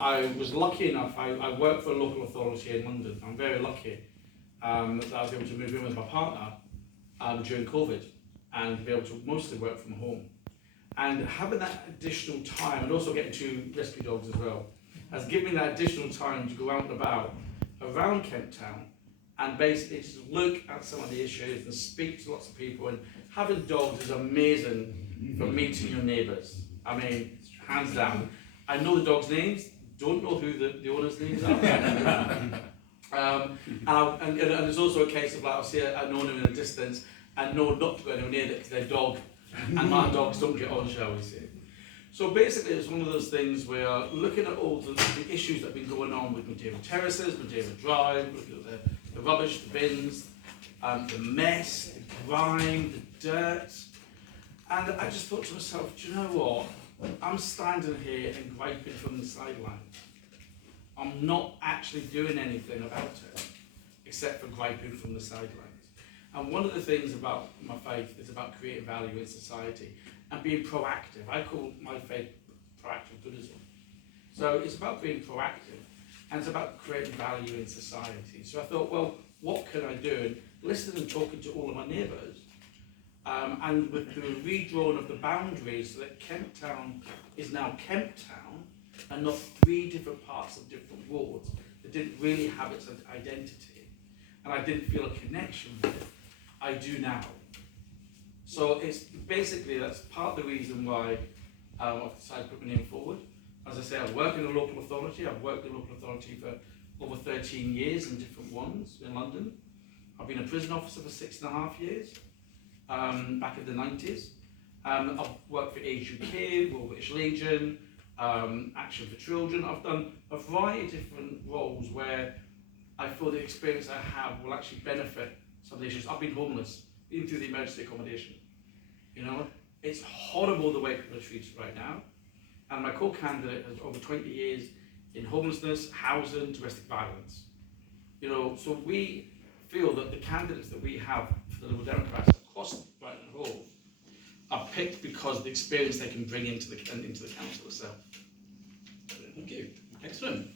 I was lucky enough, I work for a local authority in London. I'm very lucky that I was able to move in with my partner during COVID and be able to mostly work from home. And having that additional time, and also getting 2 rescue dogs as well, has given me that additional time to go out and about around Kent Town and basically just look at some of the issues and speak to lots of people. And having dogs is amazing for meeting your neighbours. I mean, hands down. I know the dogs' names, don't know who the owners' names are. And there's also a case of like, I'll see an owner in the distance and know not to go anywhere near it because their dog and my dogs don't get on, shall we say. So basically it's one of those things where looking at all the issues that have been going on with Madeira Terraces, Madeira Drive, looking at the rubbish, the bins, the mess, the grime, the dirt. And I just thought to myself, do you know what? I'm standing here and griping from the sidelines. I'm not actually doing anything about it, except for griping from the sidelines. And one of the things about my faith is about creating value in society and being proactive. I call my faith proactive Buddhism. So it's about being proactive and it's about creating value in society. So I thought, well, what can I do? And listening and talking to all of my neighbours, and with the redrawn of the boundaries so that Kent Town is now Kent Town and not 3 different parts of different wards that didn't really have its identity. And I didn't feel a connection with it. I do now. So it's basically, that's part of the reason why I've decided to put my name forward. As I say, I work in a local authority. I've worked in a local authority for over 13 years in different ones in London. I've been a prison officer for 6.5 years, back in the 90s. I've worked for Age UK, Royal British Legion, Action for Children. I've done a variety of different roles where I feel the experience I have will actually benefit some of the issues. I've been homeless, been through the emergency accommodation. You know, it's horrible the way people are treated right now. And my co-candidate has over 20 years in homelessness, housing, domestic violence. You know, so we feel that the candidates that we have for the Liberal Democrats across Brighton and Hove are picked because of the experience they can bring into the council itself. Thank you. Excellent.